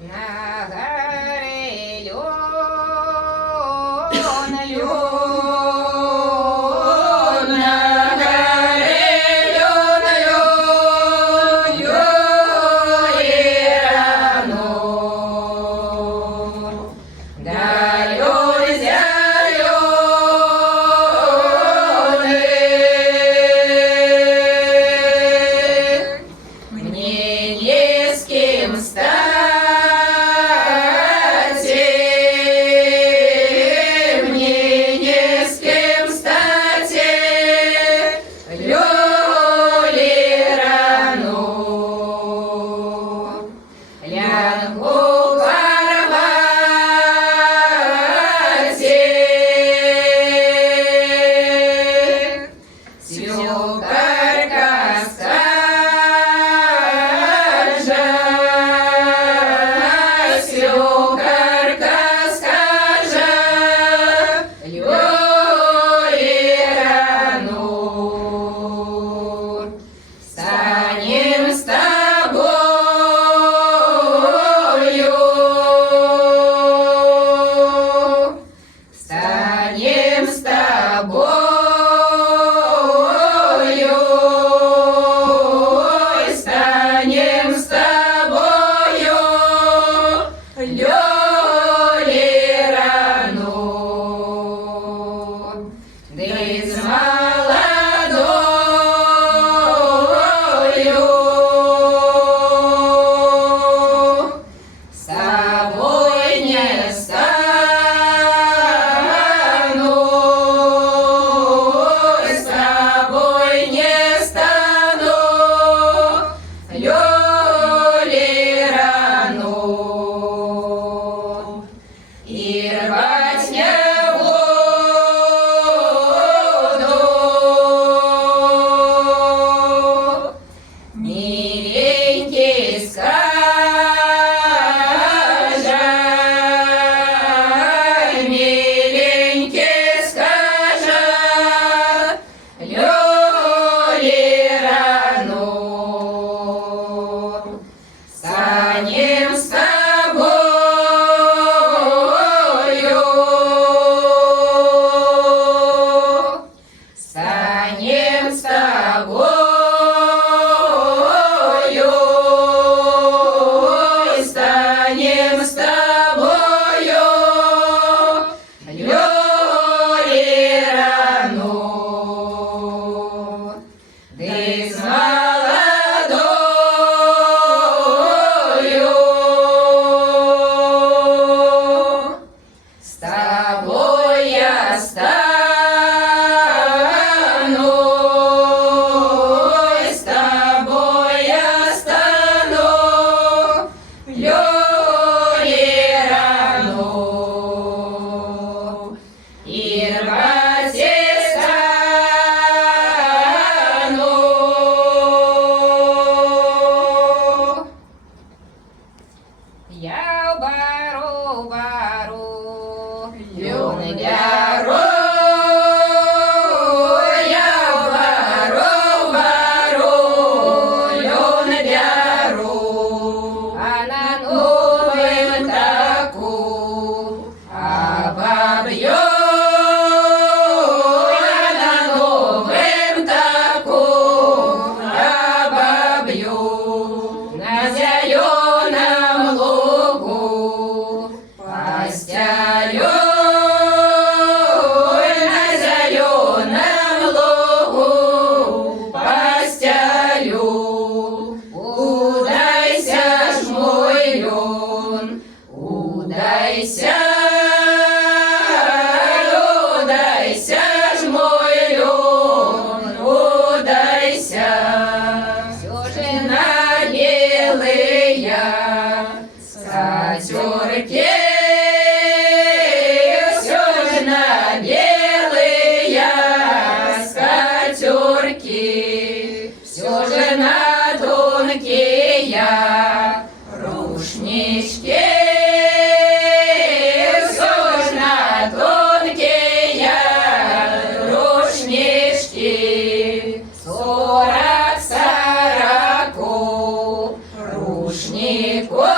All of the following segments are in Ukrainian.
На горе Лена, рушников.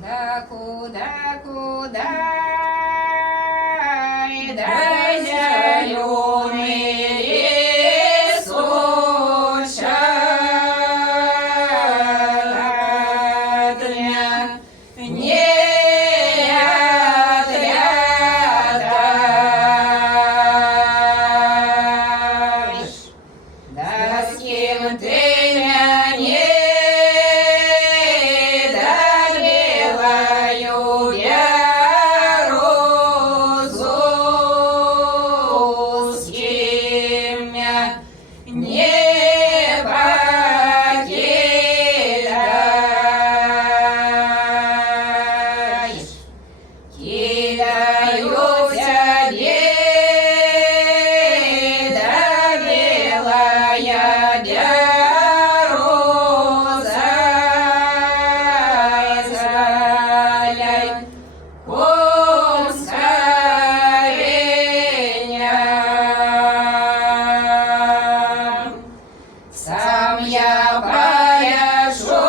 Да куда, дай зеленый лесочек, не отрядаешь, да с кем ты меня не добиваю березу, с кем меня не покидаешь. Кидаю тебе, да белая береза, израляй ускорения. Сам я поляжу,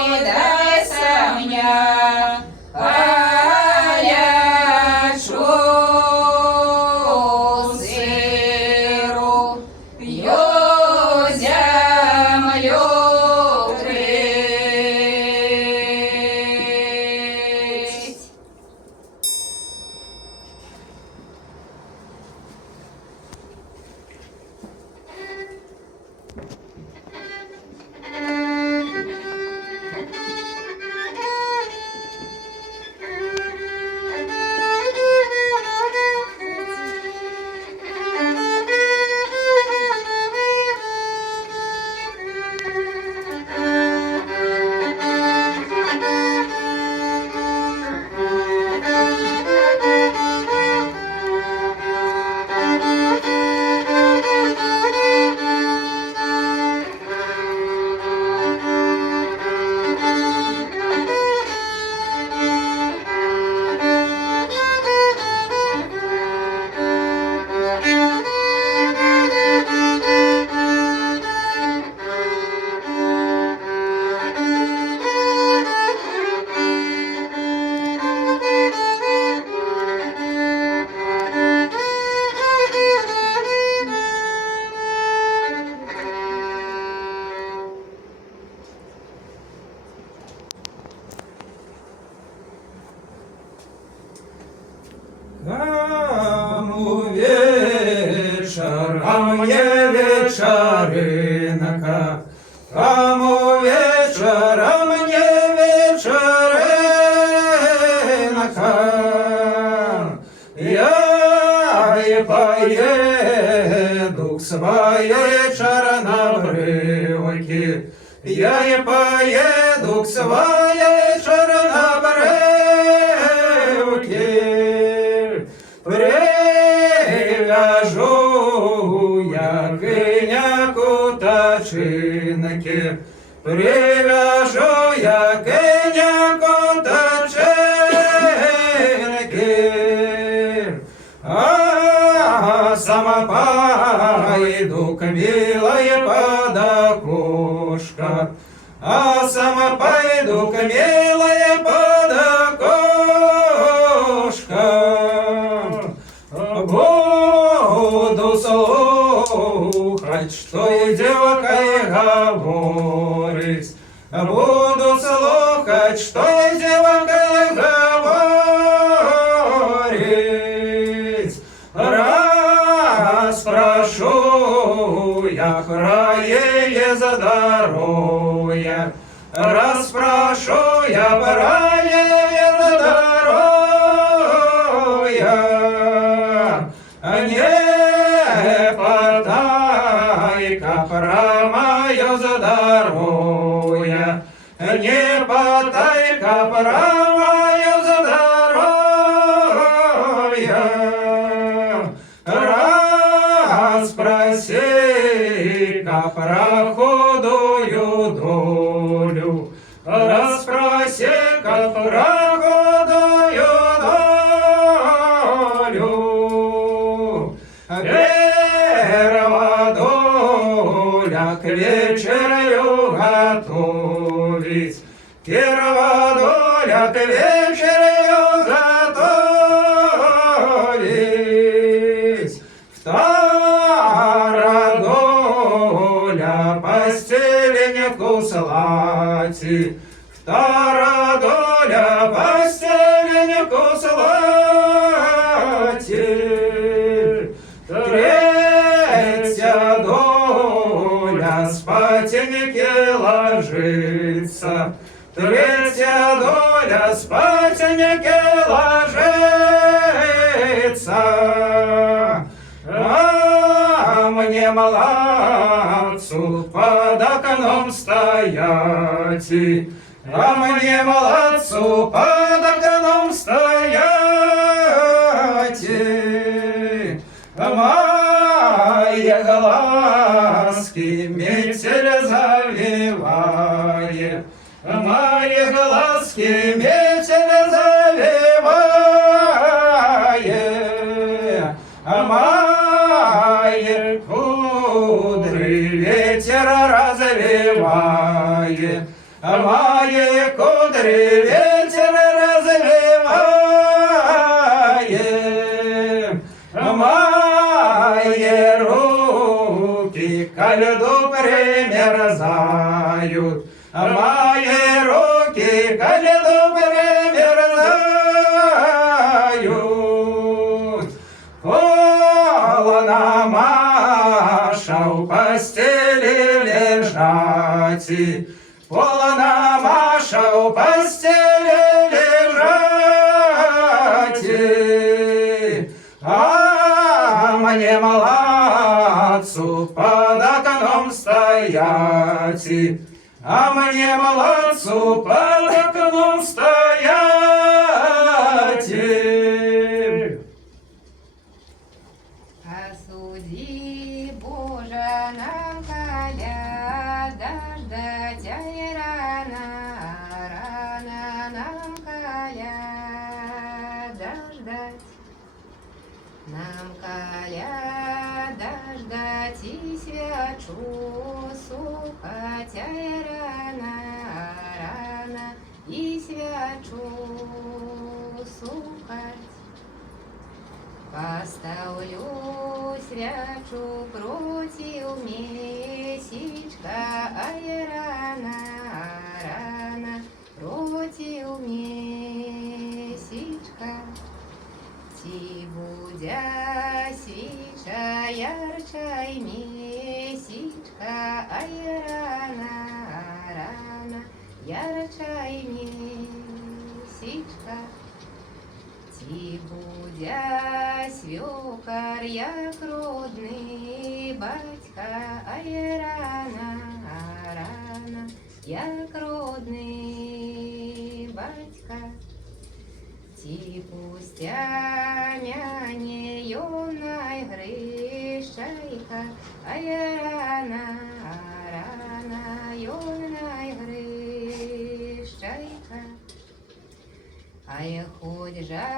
и дай сам я поляжу, сырую землю крыть. Кому вечером не вечеринка, кому вечером не вечеринка, я и поеду к своей чернобрывке, я и поеду к своей чернобрывке. Привяжу я коняку тачинки, привяжу я коняку тачинки, а сама пойду к милой под окошко, а сама пойду к милой под окошко. Буду слухать, что и девкой говорить, буду слухать, что и девкой говорить. Распрошу я крае здоровья, распрошу я крае здоровья. Не потай-ка про мое здоровье, не потай-ка про мое здоровье. Расспроси-ка про худую долю, расспроси-ка про худую долю. Первая доля к вечерю готовить, Первая доля к вечеру готовись. Вторая доля постельнику слати. Вторая доля постельнику слати. Третья доля спатеньки ложится. Третья доля спатеньки ложится. А мне молодцу под окном стоять. А мне молодцу под окном стоять. Мои глазки метель завивает. Мои глазки метель завивает. Мои кудри ветер развивает. Мои кудри ветер развивает. Мои руки ко льду примерзают. Мои руки ко льду примерзают. Полно Маша в постели лежать. Полно Маша в постели лежать. А мне молодцу под окном стоять. А мне молодцу под окном стоять. Осуди, Боже, нам коляда ждать, ай, рано, рано нам коляда ждать. Нам коляда ждать и свячу сухать, ай, рано, рано и свячу сухать. Поставлю свячу против месячка, ай, рано, рано против месячка. Ти будя свіча ярчай месячка, ай, рано, рано ярчай месячка. Ти будя свекар, як родний батька, ай, рано, рано як родний батька. Ті пустяняне юнай грищайка, ай, рано, рано юнай грищайка. Ай, хоть жа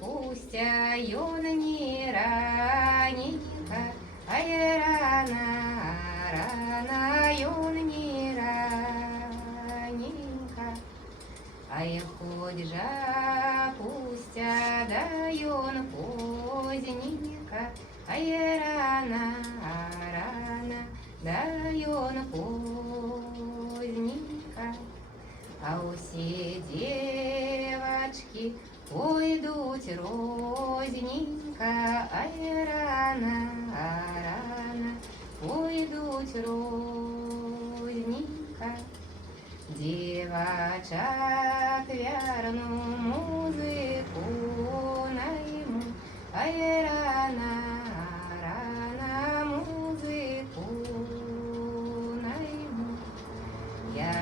пустя юнні раненька, ай, рано, рано юнні раненька. Ай, хоть жа пустя да юн поздненька, ай, рано, рано да юн поздненька. А усі девочки пойдуть розненько, ай, рано, рано пойдуть розненько. Девочак вярну музику найму, ай, рано, рано музику найму. Я ж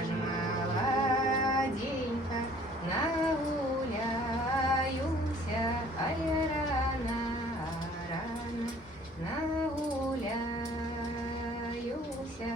молоденька нагуляюся, ай, рано, рано нагуляюся.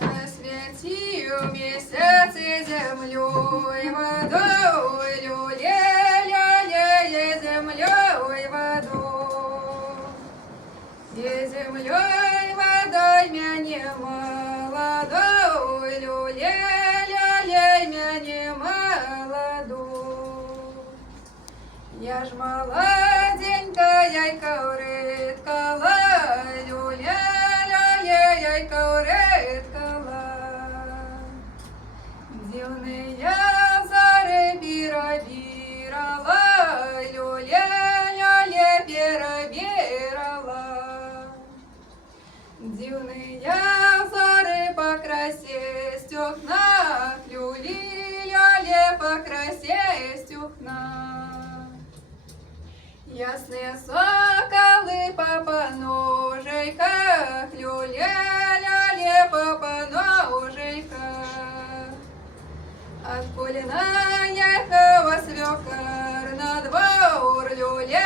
Осветил месяц и землю, и водой, люлей, землей, и водой. И землей, и водой меня молодой, люлей, меня молодой. Я ж молоденькая, коврыткала, люлей, коврыткала. Дивные зори бира-бирала, люлей, бира-бирала. Дивные зори по красе стекнах, люлей, по красе стекнах. Ясные соколы по поножейках, люлей, по поножейках. От кулиная свекар на двор, люлей,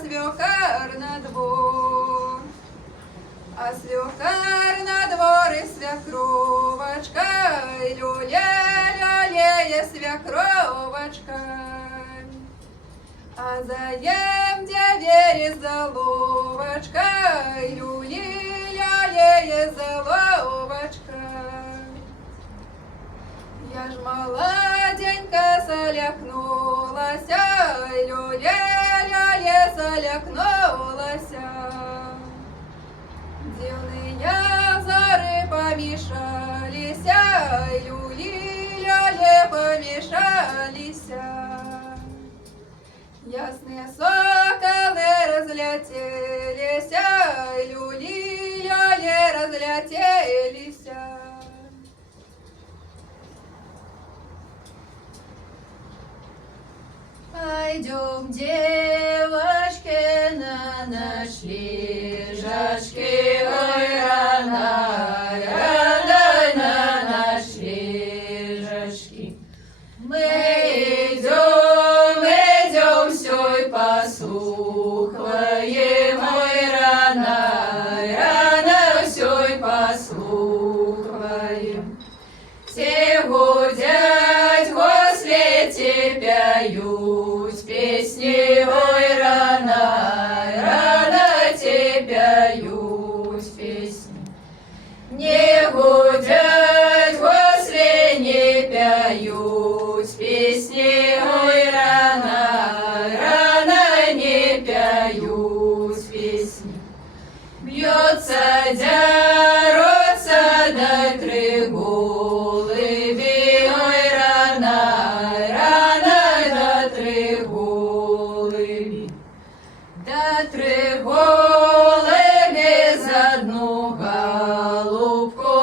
свекар на двор. А свекар на двор и свекровочка, люлей, свекровочка. А заем девери заловочка, люлей, заловочка. Я ж молоденька соляхнулася, люлей, соляхнулася. Дивные зори помешалися, люлей, помешалися. Ясные соколы разлетелися, люлей, разлетелися. Пойдем, девочки, на ночлежачки, ой, рано, на ночлежачки. Мы идем, всёй послухаем, ой, рано, всёй послухаем. Все гудять, госле те пяют песни, ой, рано, те пяют песни. Не гудять, госле не пяют песни, ой, рано, не пяют песни. Бьется, дерутся до три голуби, ой, рано, до три голуби. До три голуби за одну голубку,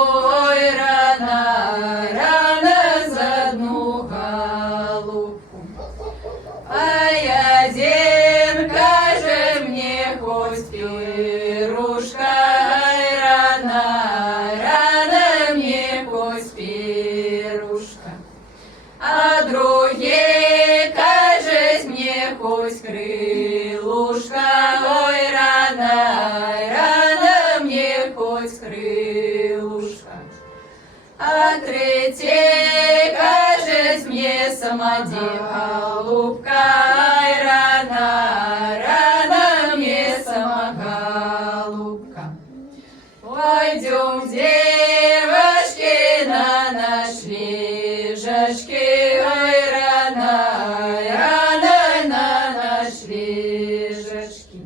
А третій каже мне самоді, голубка, ай, рано, рано мне сама голубка. Пойдем, девочки, на наш лежачки, ой, рано, рано на наш лежачки.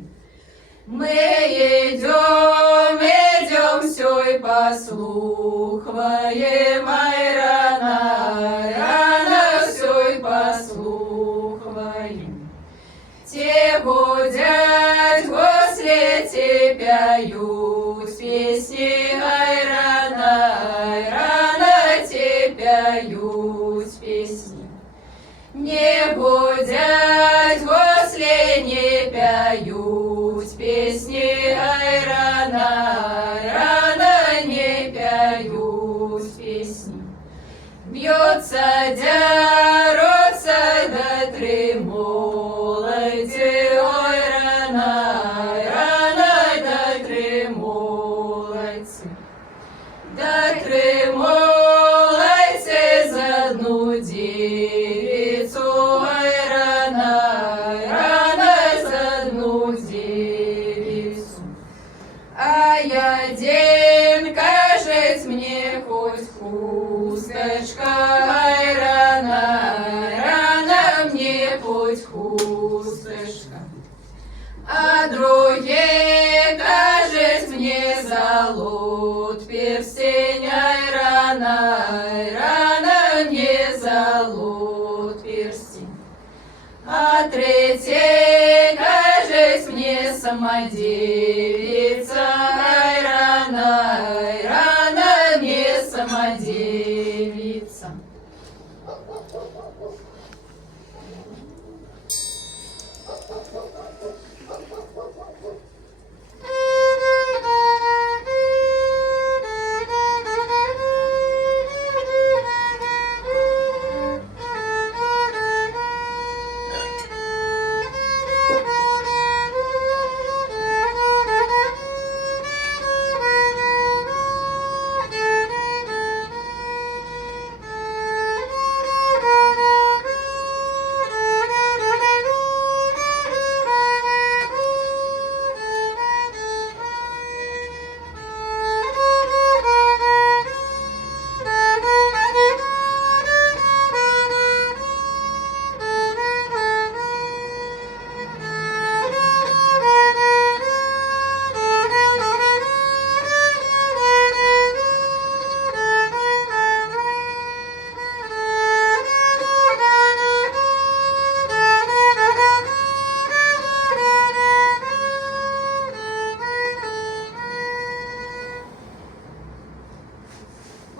Мы идем, идем, все и послухаем, ай, рано, рано все и послухаем. Те гудят возле тебя, пьют песни, ай, рано, рано тебя пьют песни. Не гудят возле не пьют песни, ай, рано, рано не пьют песни. Бьется, дерутся до три молоди, ой, рано, рано до три молодцы. До три молодцы за одну девицу, ой, рано, рано за одну девицу. А я день, кажется, мне хоть хусточка, ай, рано, рано мне хоть хусточка. А другие, кажется, мне золот перстень, ай, рано, рано мне золот перстень. А третий, кажется, мне сама девица, ай, рано, рано мне сама девица.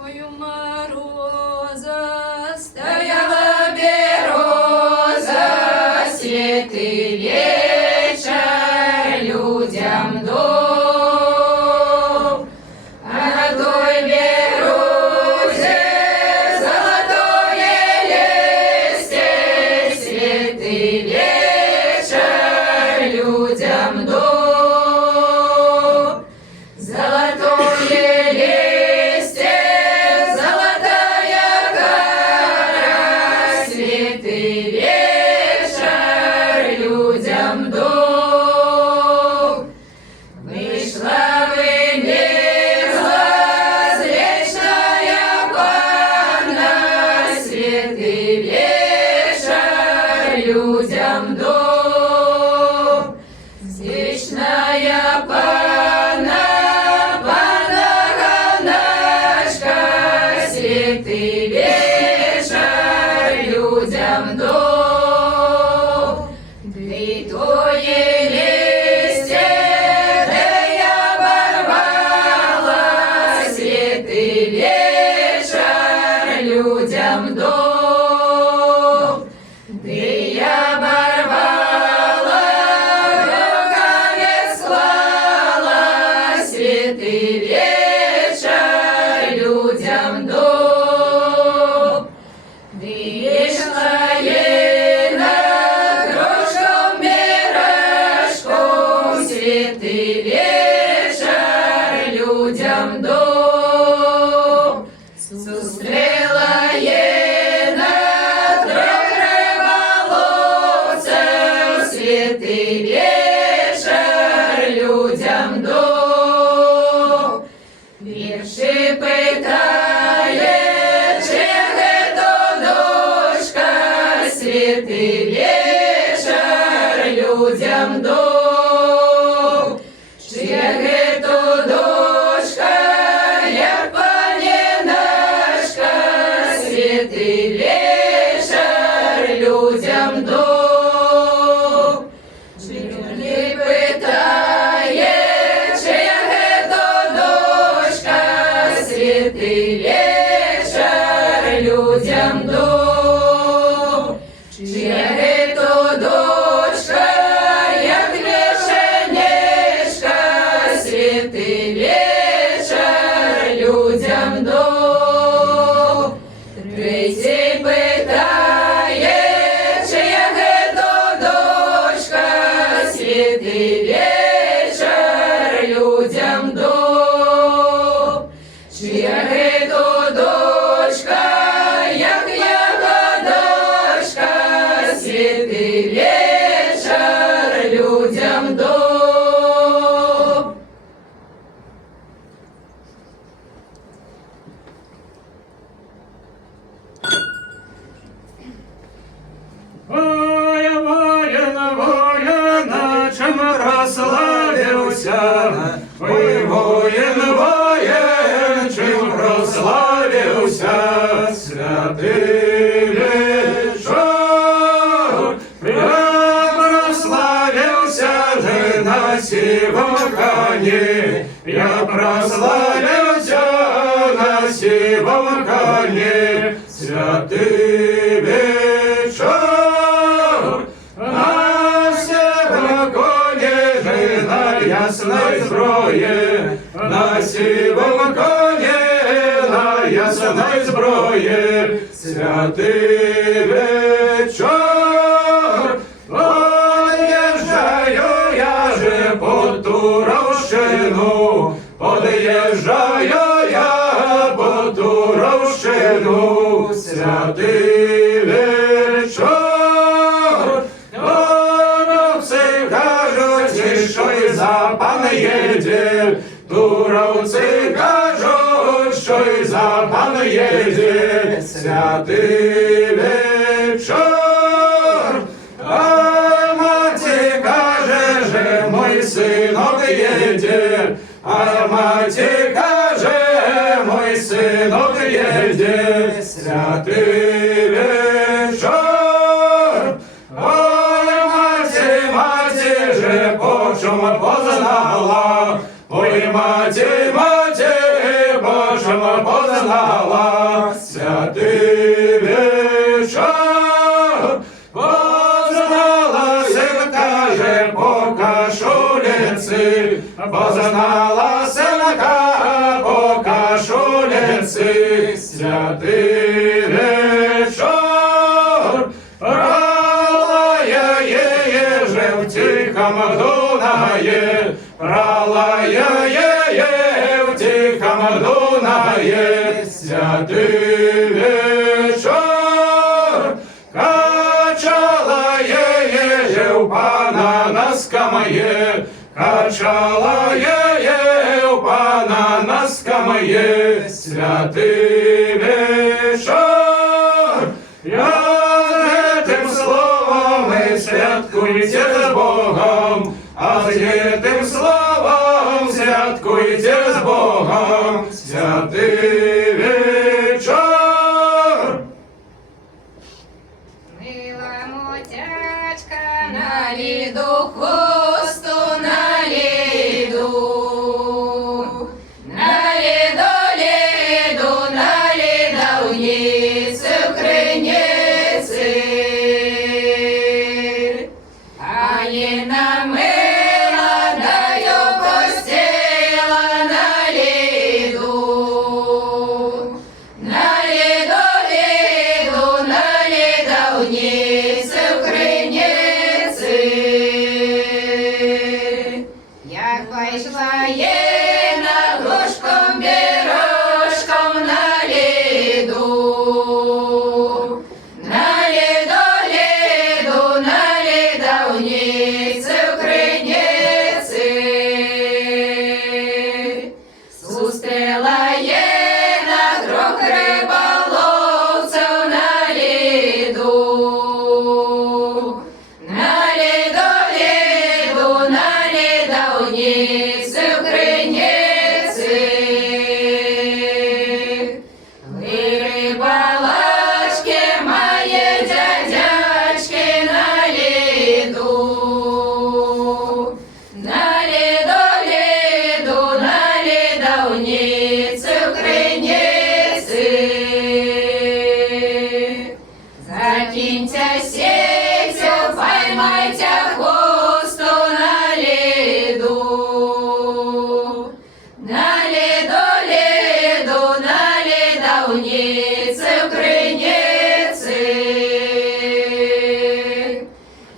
Ой, у мороза стояла береза, светлый вечер людям дом. А на той березе золотое листье, светлый вечер людям дом. Золотое листье, золотая гора, светлый вечер людям дом. Вышла, выбегла зречная панна, светлый вечер людям дом. Встречная панна, панна-ганачка, светлый вечер людям дом. Ты тое листье, да я оборвала, светлый вечер людям дом. Ты я оборвала, руками склала, светлый вечер людям дом. Вышла ей на крошком мирашком, светлый вечер людям дом. Зустріла є на трьохриболовця святий вечір людям дав. Вірші питає, чи то дочка святий вечір людям дав. Чи то дочка, як паніночка, святий вечір людям дав. Чи не питає, чи то дочка, святий вечір людям дав. Чи то дочка, як вишенечка, святий вечір людям дав. Третій питає, чи то дочка, святий вечір людям дав. Чи то дочка, як ягодочка, святий вечір людям дав. Воин, воин, воин, чем прославился? Ой, воин, воин, чем прославился? Святый вечер, я прославился же на сивом коне, я прославился на сивом коне, святый вечер, на сивом коне же на ясной зброе, на сивом коне на ясной зброе, святый вечер, подъезжаю я же под Туровщину, подъезжаю я под Туровщину, святый вечер, туровцы кажуть, що й запан їде, туровці кажуть, що й запан їде, святий вечір. А маті каже, же мой синок їде, а маті каже, мой синок їде, святий вечір. Ой, маті же по чому познала, ой, маті, по чому познала, святий вечір. Познала синка же по кашулиці, познала синка по кашулиці, святий вечір. Брала я її же в тихом Дунаї, брала я її в тихом Дунаї, святий вечір. Качала її в пана на скам'ї, качала її в пана на скам'ї, святий вечір. Я тим словом і святкуйте з Богом, а з тим словом святкуйте з Богом, святий вечір. Мила мотячка на ліду, хусту на ліду, на ліду, у ніці в криниці, а їна мила даю постіла на ліду. Закиньте сетью, поймайте хвосту на леду. На леду, леду, на ледовнице в Крынице.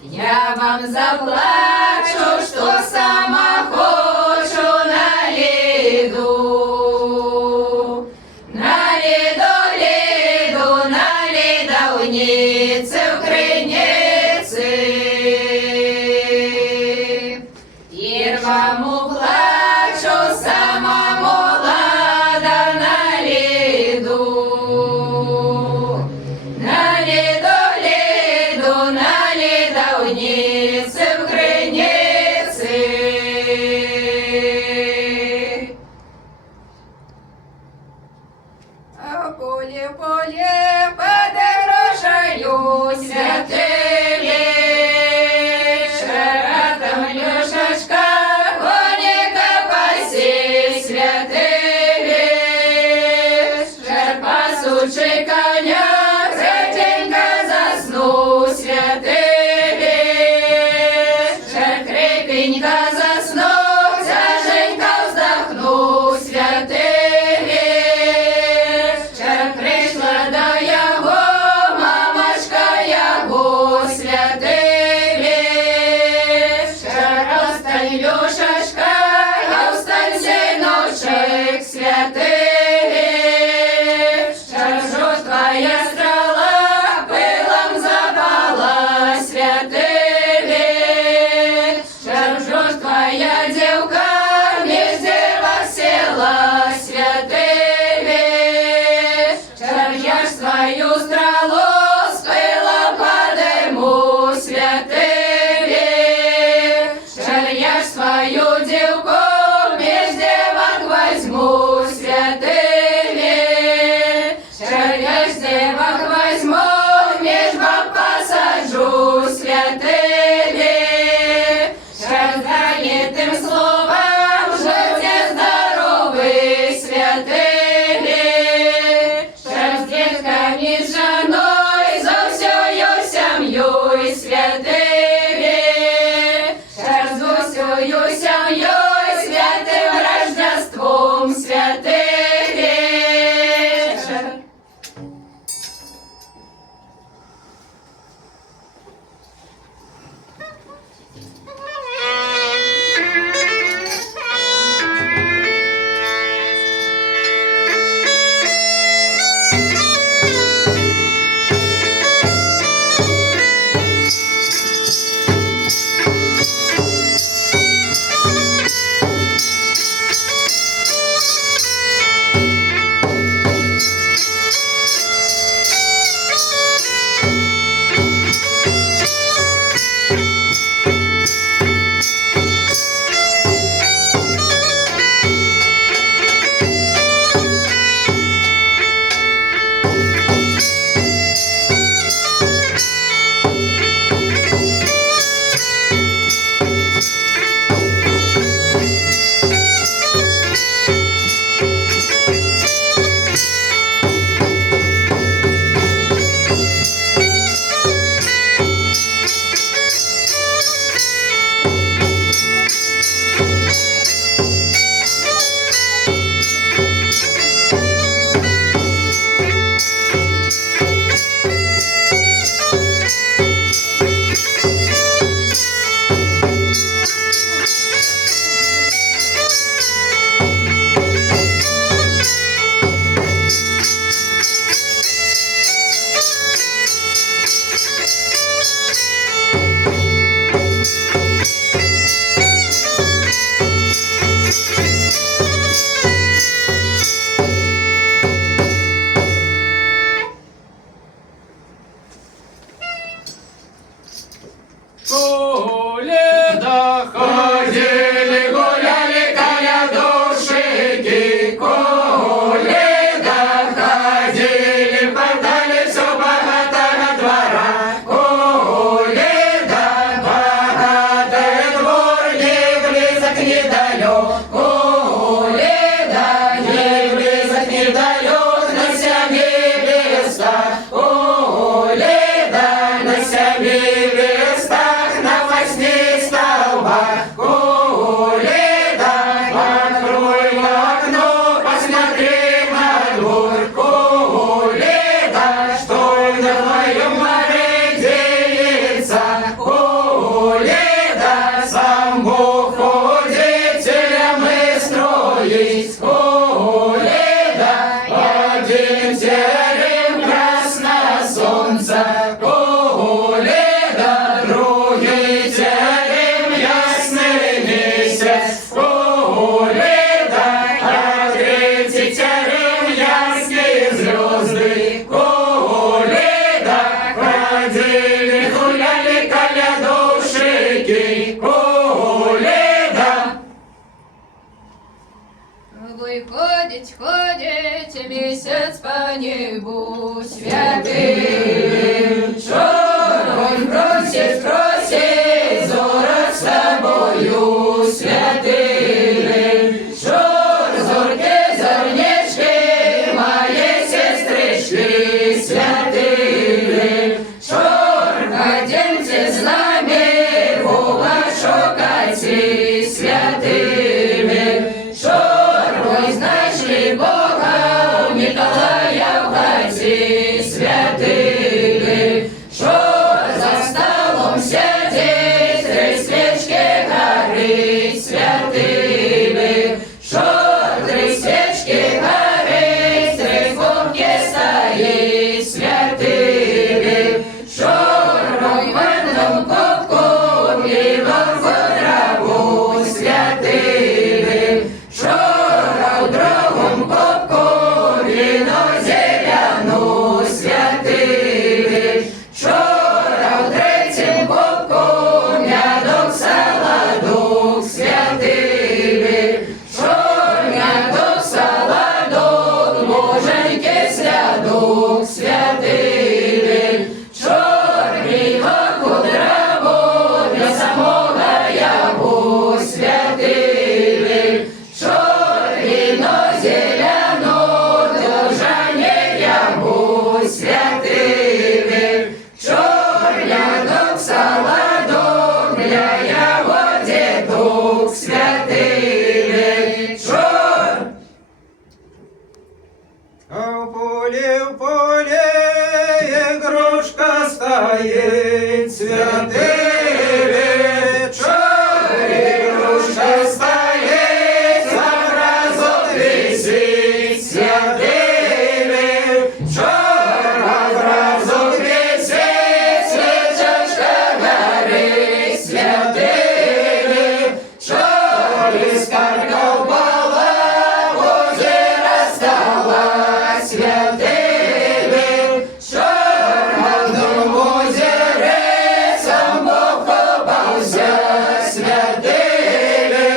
Я вам заплачу, что сама хочу на леду. На леду, леду, на ледовнице в Крынице. Первому плачу, сама молода на леду. На леду, леду, на ледовнице в Крынице. А поле, поле, подорожаю святый вечер, там Лешечка, коника паси, святый вечер, пасучий коняк, крепенько засну, святый вечер, крепенько засну, тяженько вздохну, святый вечер, прийшла до його, мамочка його, святий Ходите місяць по небу святим, чорним просить, просить, зоря з тобою святим, зорки, зорнички, мої сестрички святим, ходімте з нами, Бога шукайте святими, ой, знайшли Бога, Миколая в хаті святими, за столом сидить, три свічки горить святими, три свічки горить, три кубки стоїть святими, ой, в одному кубку пиво в траву святими, в другому кубку віно зелену святими, в третьому кубку м'ядок солодок святими, м'ядок солодок, муженьки слядок святими, пиво кудраво для самого ябу святими, віно зелену дуже не ябу святими, м'ядок солодок для його діток святими, А в полі ігрушка стоїть святими, ігрушка стоїть, образок висить святими, образок висить, свічечка горить святими, іскарка впала, в озеро стала святими, в одном озере сам Бог купався святими,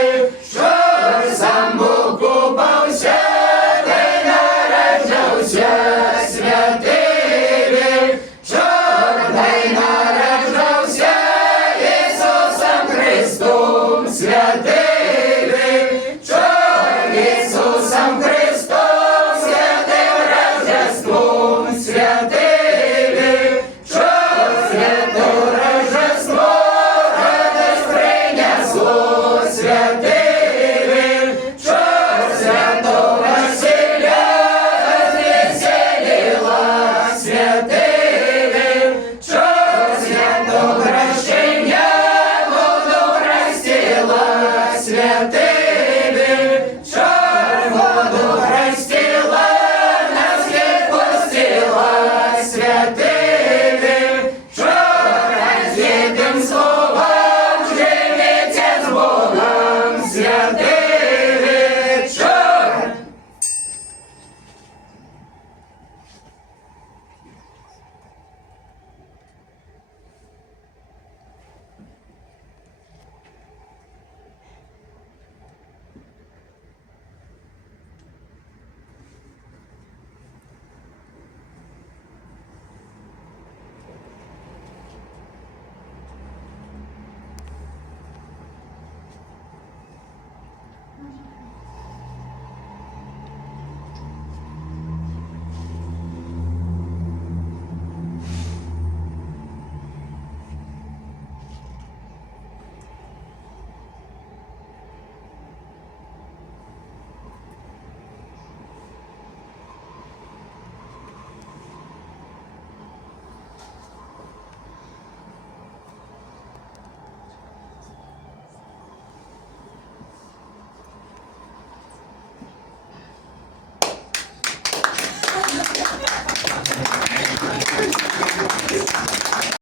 сам Бог купався, та й народжався святими, та й народжався Ісусом Христом святими, Ісусом Христом святим Рождеством святими, свято Рождество радость принесло святими, свято Василя звеселила святими, свято Хрещення воду хрестила святими, воду хрестила, на світ пустила святими, святим словом живіться з Богом святими,